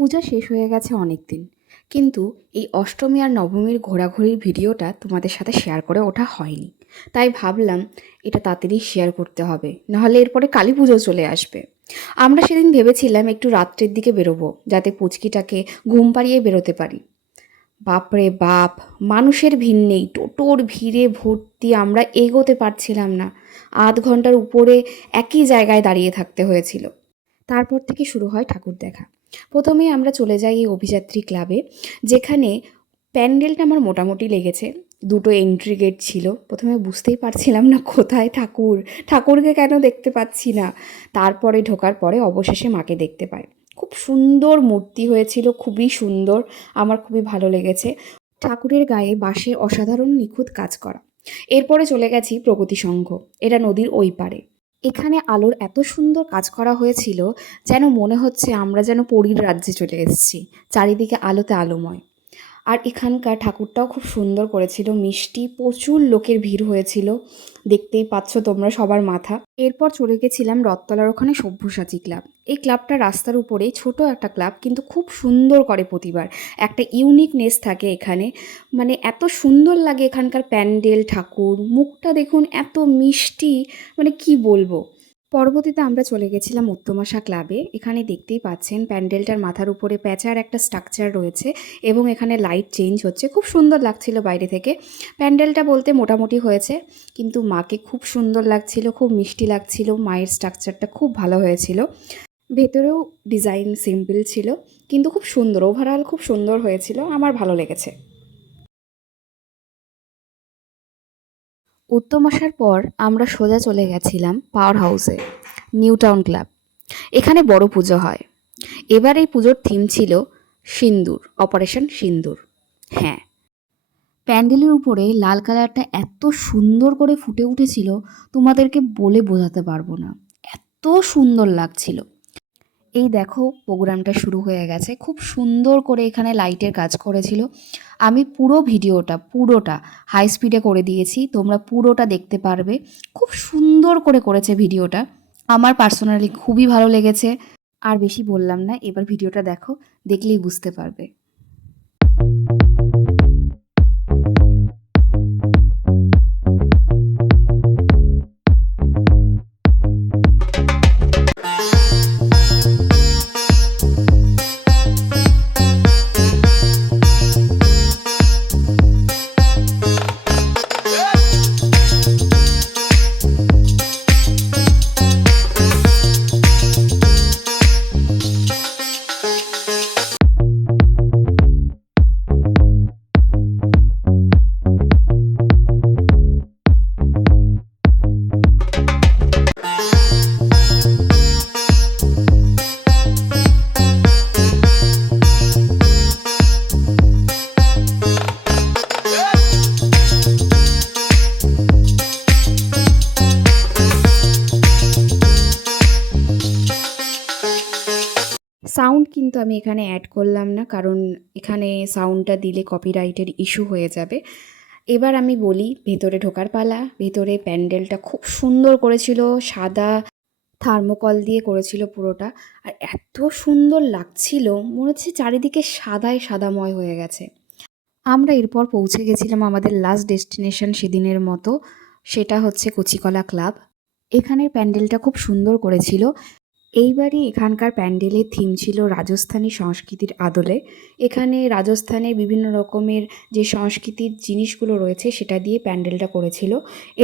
পূজা শেষ হয়ে গেছে অনেক দিন, কিন্তু এই অষ্টমী আর নবমীর ঘোরাঘুরির ভিডিওটা তোমাদের সাথে শেয়ার করে ওঠা হয়নি। তাই ভাবলাম এটা তাড়াতাড়ি শেয়ার করতে হবে, নাহলে এরপরে কালী পুজো চলে আসবে। আমরা সেদিন ভেবেছিলাম একটু রাত্রের দিকে বেরোবো, যাতে পুচকিটাকে ঘুম পাড়িয়ে বেরোতে পারি। বাপরে বাপ, মানুষের ভিড় নেই, টোটোর ভিড়ে ভর্তি, আমরা এগোতে পারছিলাম না। আধ ঘন্টার উপরে একই জায়গায় দাঁড়িয়ে থাকতে হয়েছিল। তারপর থেকে শুরু হয় ঠাকুর দেখা। প্রথমেই আমরা চলে যাই এই অভিযাত্রী ক্লাবে, যেখানে প্যান্ডেলটা আমার মোটামুটি লেগেছে। দুটো এন্ট্রি গেট ছিল। প্রথমে বুঝতেই পারছিলাম না কোথায় ঠাকুর, ঠাকুরকে কেন দেখতে পাচ্ছি না। তারপরে ঢোকার পরে অবশেষে মাকে দেখতে পাই। খুব সুন্দর মূর্তি হয়েছিল, খুবই সুন্দর, আমার খুবই ভালো লেগেছে। ঠাকুরের গায়ে বাঁশের অসাধারণ নিখুঁত কাজ করা। এরপরে চলে গেছি প্রগতি সংঘ, এটা নদীর ওই পারে। এখানে আলোর এত সুন্দর কাজ করা হয়েছিল, যেন মনে হচ্ছে আমরা যেন পরীর রাজ্যে চলে এসেছি। চারিদিকে আলোতে আলোময়। আর এখানকার ঠাকুরটাও খুব সুন্দর করেছিল, মিষ্টি, প্রচুর লোকের ভিড় হয়েছিল, দেখতেই পাচ্ছ তোমরা সবার মাথা। এরপর চলে গেছিলাম রথতলার ওখানে সব্যসাচী ক্লাব। এই ক্লাবটা রাস্তার উপরেই, ছোট একটা ক্লাব, কিন্তু খুব সুন্দর করে প্রতিবার। একটা ইউনিকনেস থাকে এখানে, মানে এত সুন্দর লাগে এখানকার প্যান্ডেল, ঠাকুর, মুখটা দেখুন এত মিষ্টি, মানে কি বলবো। পরবর্তীতে আমরা চলে গেছিলাম উত্তমাশা ক্লাবে। এখানে দেখতেই পাচ্ছেন প্যান্ডেলটার মাথার উপরে প্যাঁচার একটা স্ট্রাকচার রয়েছে এবং এখানে লাইট চেঞ্জ হচ্ছে, খুব সুন্দর লাগছিল বাইরে থেকে। প্যান্ডেলটা বলতে মোটামুটি হয়েছে, কিন্তু মাকে খুব সুন্দর লাগছিল, খুব মিষ্টি লাগছিল, মায়ের স্ট্রাকচারটা খুব ভালো হয়েছিল। ভেতরেও ডিজাইন সিম্পল ছিল, কিন্তু খুব সুন্দর, ওভারঅল খুব সুন্দর হয়েছিল, আমার ভালো লেগেছে। উত্তম আসার পর আমরা সোজা চলে গেছিলাম পাওয়ার হাউসে, নিউ টাউন ক্লাব। এখানে বড় পুজো হয়। এবার এই পুজোর থিম ছিল সিন্দুর, অপারেশন সিন্দুর। হ্যাঁ, প্যান্ডেলের উপরে লাল কালারটা এত সুন্দর করে ফুটে উঠেছিল, তোমাদেরকে বলে বোঝাতে পারবো না, এত সুন্দর লাগছিল। এই দেখো প্রোগ্রামটা শুরু হয়ে গেছে, খুব সুন্দর করে এখানে লাইটের কাজ করেছিল। আমি পুরো ভিডিওটা পুরোটা হাই স্পিডে করে দিয়েছি, তোমরা পুরোটা দেখতে পারবে। খুব সুন্দর করে করেছে ভিডিওটা, আমার পার্সোনালি খুবই ভালো লেগেছে। আর বেশি বললাম না, এবার ভিডিওটা দেখো, দেখলেই বুঝতে পারবে। সাউন্ড কিন্তু আমি এখানে অ্যাড করলাম না, কারণ এখানে সাউন্ডটা দিলে কপিরাইটের ইস্যু হয়ে যাবে। এবার আমি বলি, ভেতরে ঢোকার পালা। ভেতরে প্যান্ডেলটা খুব সুন্দর করেছিল, সাদা থার্মোকল দিয়ে করেছিল পুরোটা। আর এত সুন্দর লাগছিল, মনে হচ্ছে চারিদিকে সাদায় সাদাময় হয়ে গেছে। আমরা এরপর পৌঁছে গেছিলাম আমাদের লাস্ট ডেস্টিনেশন সেদিনের মতো, সেটা হচ্ছে কচিকলা ক্লাব। এখানের প্যান্ডেলটা খুব সুন্দর করেছিল। এইবারই এখানকার প্যান্ডেলের থিম ছিল রাজস্থানী সংস্কৃতির আদলে। এখানে রাজস্থানের বিভিন্ন রকমের যে সংস্কৃতির জিনিসগুলো রয়েছে সেটা দিয়ে প্যান্ডেলটা করেছিল,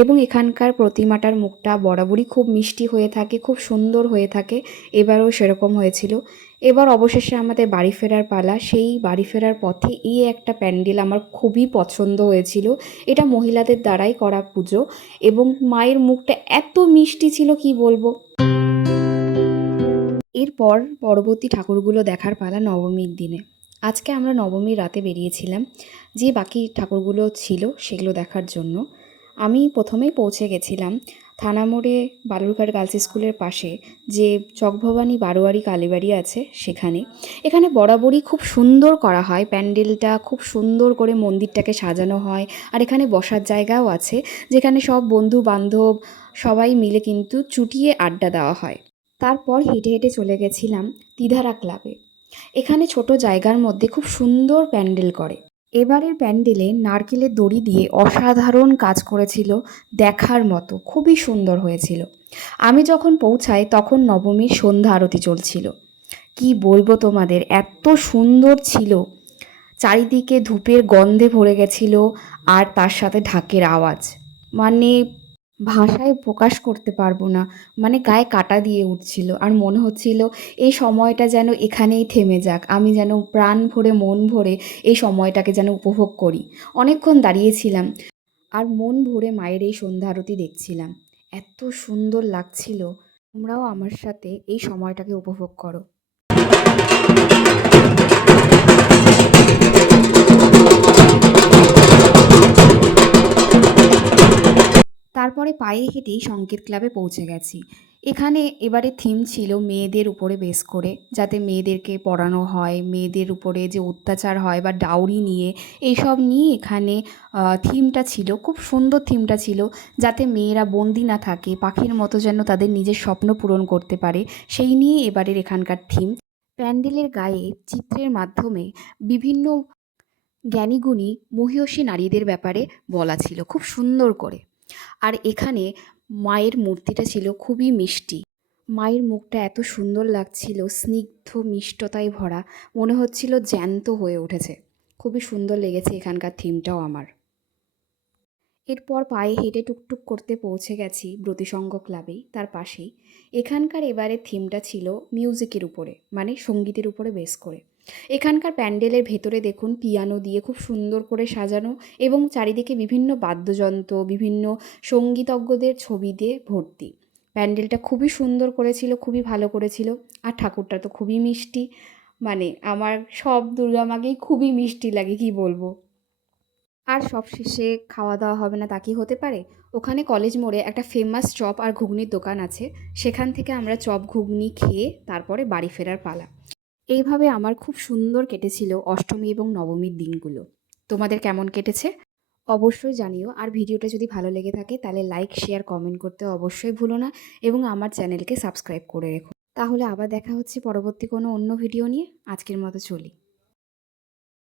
এবং এখানকার প্রতিমাটার মুখটা বরাবরই খুব মিষ্টি হয়ে থাকে, খুব সুন্দর হয়ে থাকে। এবারও সেরকম হয়েছিল। এবার অবশেষে আমাদের বাড়ি ফেরার পালা। সেই বাড়ি ফেরার পথে এই একটা প্যান্ডেল আমার খুবই পছন্দ হয়েছিল। এটা মহিলাদের দ্বারাই করা পুজো, এবং মায়ের মুখটা এত মিষ্টি ছিল কি বলবো। এরপর পরবর্তী ঠাকুরগুলো দেখার পালা নবমীর দিনে। আজকে আমরা নবমীর রাতে বেরিয়েছিলাম, যে বাকি ঠাকুরগুলো ছিল সেগুলো দেখার জন্য। আমি প্রথমেই পৌঁছে গেছিলাম থানা মোড়ে বালুরঘাট গার্লস স্কুলের পাশে যে চকভবানী বারোয়ারি কালীবাড়ি আছে সেখানে। এখানে বরাবরই খুব সুন্দর করা হয় প্যান্ডেলটা, খুব সুন্দর করে মন্দিরটাকে সাজানো হয়। আর এখানে বসার জায়গাও আছে, যেখানে সব বন্ধু বান্ধব সবাই মিলে কিন্তু চুটিয়ে আড্ডা দেওয়া হয়। তারপর হেঁটে হেঁটে চলে গেছিলাম তিধারা ক্লাবে। এখানে ছোট জায়গার মধ্যে খুব সুন্দর প্যান্ডেল করে। এবারের প্যান্ডেলে নারকেলের দড়ি দিয়ে অসাধারণ কাজ করেছিল, দেখার মতো খুবই সুন্দর হয়েছিল। আমি যখন পৌঁছাই তখন নবমীর সন্ধ্যা আরতি চলছিল। কি বলবো তোমাদের, এত সুন্দর ছিল। চারিদিকে ধূপের গন্ধে ভরে গেছিল, আর তার সাথে ঢাকের আওয়াজ, মানে ভাষায় প্রকাশ করতে পারবো না। মানে গায়ে কাঁটা দিয়ে উঠছিল, আর মনে হচ্ছিল এই সময়টা যেন এখানেই থেমে যাক, আমি যেন প্রাণ ভরে মন ভরে এই সময়টাকে যেন উপভোগ করি। অনেকক্ষণ দাঁড়িয়েছিলাম আর মন ভরে মায়ের এই সন্ধ্যা আরতি দেখছিলাম। এত সুন্দর লাগছিল। তোমরাও আমার সাথে এই সময়টাকে উপভোগ করো। তারপরে পায়ে হেঁটেই সংকেত ক্লাবে পৌঁছে গেছি। এখানে এবারে থিম ছিল মেয়েদের উপরে বেস করে, যাতে মেয়েদেরকে পড়ানো হয়, মেয়েদের উপরে যে অত্যাচার হয় বা ডাউরি নিয়ে এইসব নিয়ে এখানে থিমটা ছিল। খুব সুন্দর থিমটা ছিল, যাতে মেয়েরা বন্দি না থাকে, পাখির মতো যেন তাদের নিজের স্বপ্ন পূরণ করতে পারে, সেই নিয়ে এবারের এখানকার থিম। প্যান্ডেলের গায়ে চিত্রের মাধ্যমে বিভিন্ন জ্ঞানীগুণী মহীয়সী নারীদের ব্যাপারে বলা ছিল খুব সুন্দর করে। আর এখানে মায়ের মূর্তিটা ছিল খুবই মিষ্টি। মায়ের মুখটা এত সুন্দর লাগছিল, স্নিগ্ধ মিষ্টতায় ভরা, মনে হচ্ছিল জ্যান্ত হয়ে উঠেছে। খুবই সুন্দর লেগেছে এখানকার থিমটাও আমার। এরপর পায়ে হেঁটে টুকটুক করতে পৌঁছে গেছি ব্রতিসংঘ ক্লাবেই, তার পাশেই। এখানকার এবারের থিমটা ছিল মিউজিকের উপরে, মানে সঙ্গীতের উপরে বেস করে। এখানকার প্যান্ডেলের ভেতরে দেখুন পিয়ানো দিয়ে খুব সুন্দর করে সাজানো, এবং চারিদিকে বিভিন্ন বাদ্যযন্ত্র, বিভিন্ন সঙ্গীতজ্ঞদের ছবি দিয়ে ভর্তি। প্যান্ডেলটা খুবই সুন্দর করেছিল, খুবই ভালো করেছিল। আর ঠাকুরটা তো খুবই মিষ্টি, মানে আমার সব দুর্গা মাকেই খুবই মিষ্টি লাগে, কি বলবো। আর সবশেষে খাওয়া দাওয়া হবে না তা কি হতে পারে? ওখানে কলেজ মোড়ে একটা ফেমাস চপ আর ঘুগনির দোকান আছে, সেখান থেকে আমরা চপ ঘুগনি খেয়ে তারপরে বাড়ি ফেরার পালা। এইভাবে আমার খুব সুন্দর কেটেছিল অষ্টমী এবং নবমীর দিনগুলো। তোমাদের কেমন কেটেছে অবশ্যই জানিও। আর ভিডিওটা যদি ভালো লেগে থাকে তাহলে লাইক, শেয়ার, কমেন্ট করতে অবশ্যই ভুলো না, এবং আমার চ্যানেলকে সাবস্ক্রাইব করে রেখো। তাহলে আবার দেখা হচ্ছে পরবর্তী কোনো অন্য ভিডিও নিয়ে। আজকের মতো চলি।